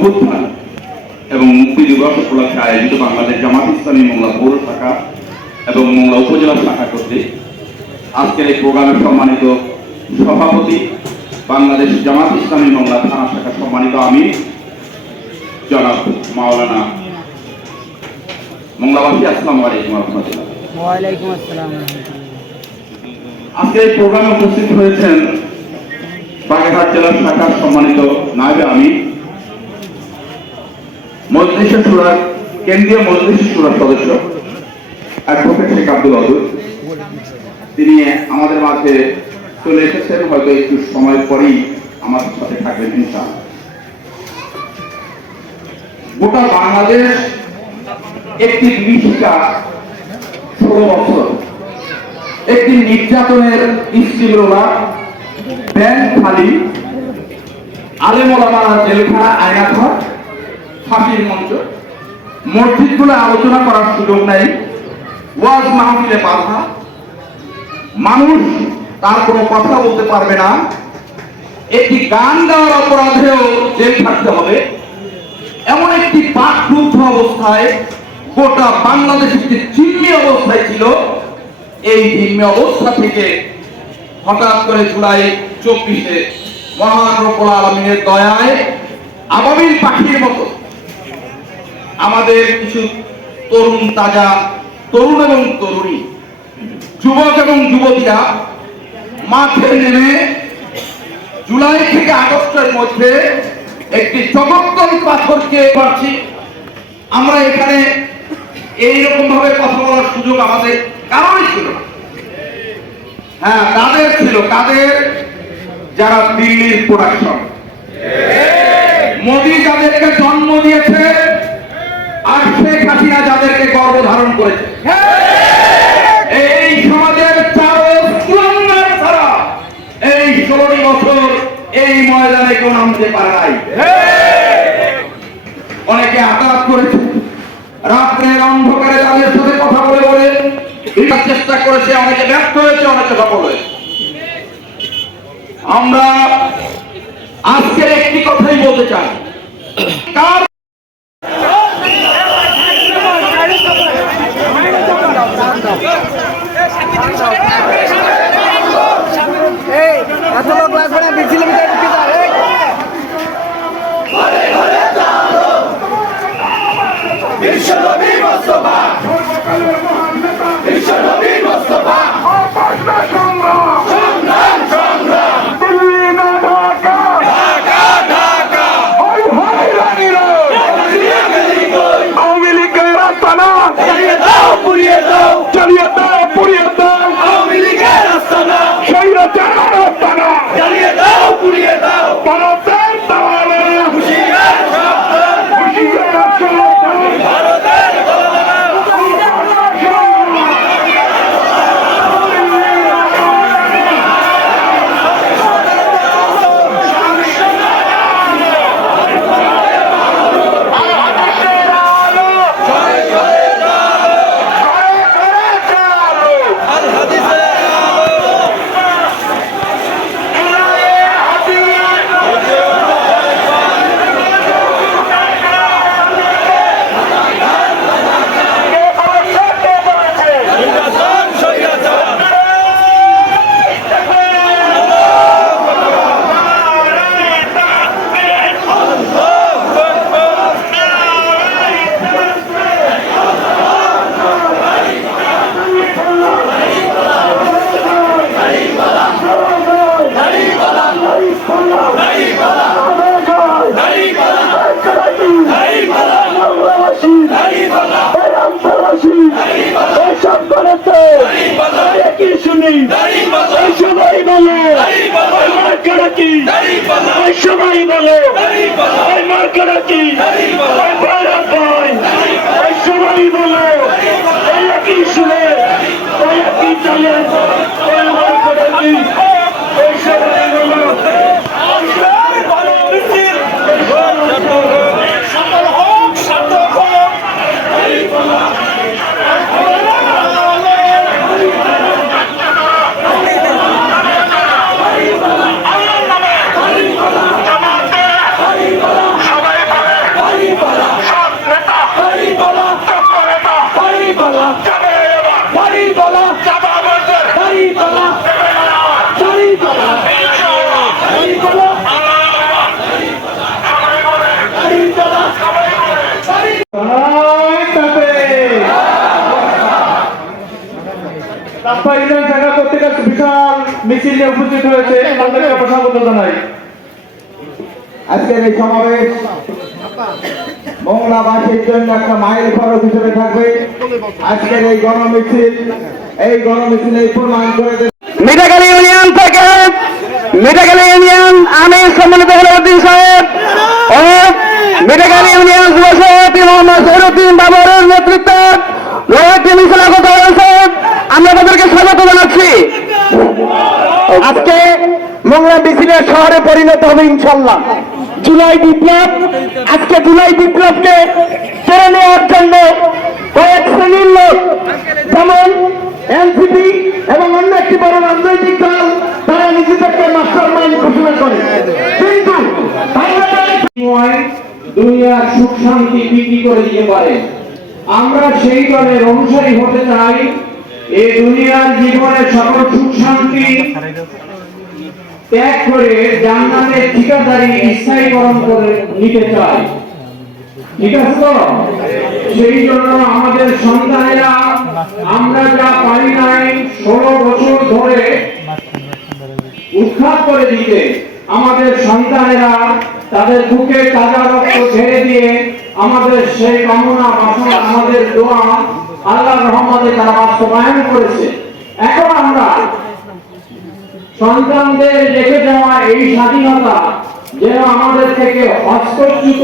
অভ্যুত্থান এবং মুক্তি দিবস উপলক্ষে আয়োজিত বাংলাদেশ জামাত ইসলামী মোংলা পৌর শাখা এবং মোংলা উপজেলা শাখা কর্তৃক আজকের এই প্রোগ্রামের সম্মানিত সভাপতি বাংলাদেশ জামাত ইসলামী মোংলা থানা শাখা সম্মানিত আমি জনাব মাওলানা মোংলাবাসী আসসালামু আলাইকুম রহমতুল্লাহ। ওয়ালাইকুম আসসালাম রহমতুল্লাহ। আজকে এই প্রোগ্রামে উপস্থিত হয়েছেন বাগেরহাট জেলার শাখার সম্মানিত নায়বে আমি মজলিসে সুরার কেন্দ্রীয় মজলিসে সুরার সদস্য অ্যাডভোকেট শেখ আব্দুল অদুল তিনি আমাদের মাঝে চলে এসেছেন, হয়তো একটু সময় পরেই আমাদের সাথে থাকবেন ইনশাআল্লাহ। গোটা বাংলাদেশ একটি বিভীষিকা ষোলো বছর। একটি নির্যাতনের স্ত্রীলোলা ব্যাংক খালি আলেমোলামা জেলখানা, আয়নাঘর ফাঁসির মঞ্চ। মসজিদগুলো আলোচনা করার সুযোগ নেই। ওয়াজ মাহফিলে বাধা। মানুষ তার কোনো কথা বলতে পারবে না। একটি গান গাওয়ার অপরাধেও জেল থাকতে হবে। এমন একটি বাকরুদ্ধ অবস্থায় গোটা বাংলাদেশ একটি চিহ্নি অবস্থায় ছিল। এই ভিন্ন অবস্থা থেকে হঠাৎ করে জুলাই চব্বিশে মহান রব্বুল আলমিনের দয়ায় আবাবিল পাখির মতো আমাদের কিছু তরুণ তাজা, তরুণ এবং তরুণী, যুবক এবং যুবতীরা মাঠে নেমে জুলাই থেকে আগস্টের মধ্যে একটি চমৎকার পাথরকে পাচ্ছি। আমরা এখানে এইরকম ভাবে কথা বলার সুযোগ আমাদের কারোরই ছিল হ্যাঁ কাদের ছিল কাদের যারা দিল্লির প্রোডাকশন মোদী যাদেরকে জন্ম দিয়েছে আর শেখ হাসিনা যাদেরকে গর্ব ধারণ করেছে। এই সমাজের ছাড়া এই ষোলোটি বছর এই ময়দানে কেউ নামতে পারে নাই। অনেকে আঘাত করেছে। রাত্রের অন্ধকারে তাদের সাথে কথা বলে বলে চেষ্টা করেছে, অনেকে ব্যর্থ হয়েছে, অনেকে সফল হয়েছে। আমরা আজকের একটি কথাই বলতে চাই। কার সবাই বলো মার্কাটা কি? সবাই বলো মার্কাটা কি সবাই বলো একই শুনে একই চলে মার্কাটা কি সবাই বলো সকল হোক সার্থক হোক আল্লাহর নামে জামাতে সবাই বলে মিছিলে উপস্থিত হয়েছে তাদেরকে আমরা স্বাগত জানাই। আজকের এই সমাবেশ মংলাবাসীর জন্য একটা মাইল ফলক হিসেবে থাকবে। আজকের এই গণমিছিল এই গণমিছিল প্রমাণ করে দেবে মিঠাখালী ইউনিয়ন থেকে মিঠাখালী ইউনিয়ন আমি সম্মানিত হলউদ্দিন সাহেব। ও মিঠাখালী ইউনিয়ন যুব সভাপতি মোহাম্মদ বাবরের নেতৃত্বে রয়েছে মিছিল আগত হয়েছে আমরা তাদেরকে স্বাগত জানাচ্ছি আজকে মোংলা মিছিলের শহরে পরিণত হবে ইনশাল্লাহ জুলাই বিপ্লব, আজকে জুলাই বিপ্লবকে কেড়ে নেওয়ার জন্য কয়েক শ্রেণির লোক, যেমন এনসিপি এবং অন্য একটি বড় রাজনৈতিক দল, তারা নিজেদেরকে মাস্টার মাইন্ড ঘোষণা করে। কিন্তু দুনিয়ার সুখ শান্তি বিক্রি করে দিতে পারে? আমরা সেই দলের অনুসারী হতে চাই। এই দুনিয়ার জীবনের সকল সুখ শান্তি ত্যাগ করে জান্নাতের ঠিকাদারি স্থায়ীকরণ করে নিতে চাই ঠিক আছে তো? সেই জন্য আমাদের সন্তানেরা আমরা যা পারি নাই, ষোলো বছর ধরে উৎখাত করে দিতে আমাদের সন্তানেরা তাদের বুকে তাজা রক্ত ছেড়ে দিয়ে আমাদের সেই কামনা বাসনা, আমাদের দোয়া আল্লাহ রহমতে তারা বাস্তবায়ন করেছে। এখন আমরা সন্তানদের রেখে যাওয়া এই স্বাধীনতা যেন আমাদের থেকে হস্তচ্যুত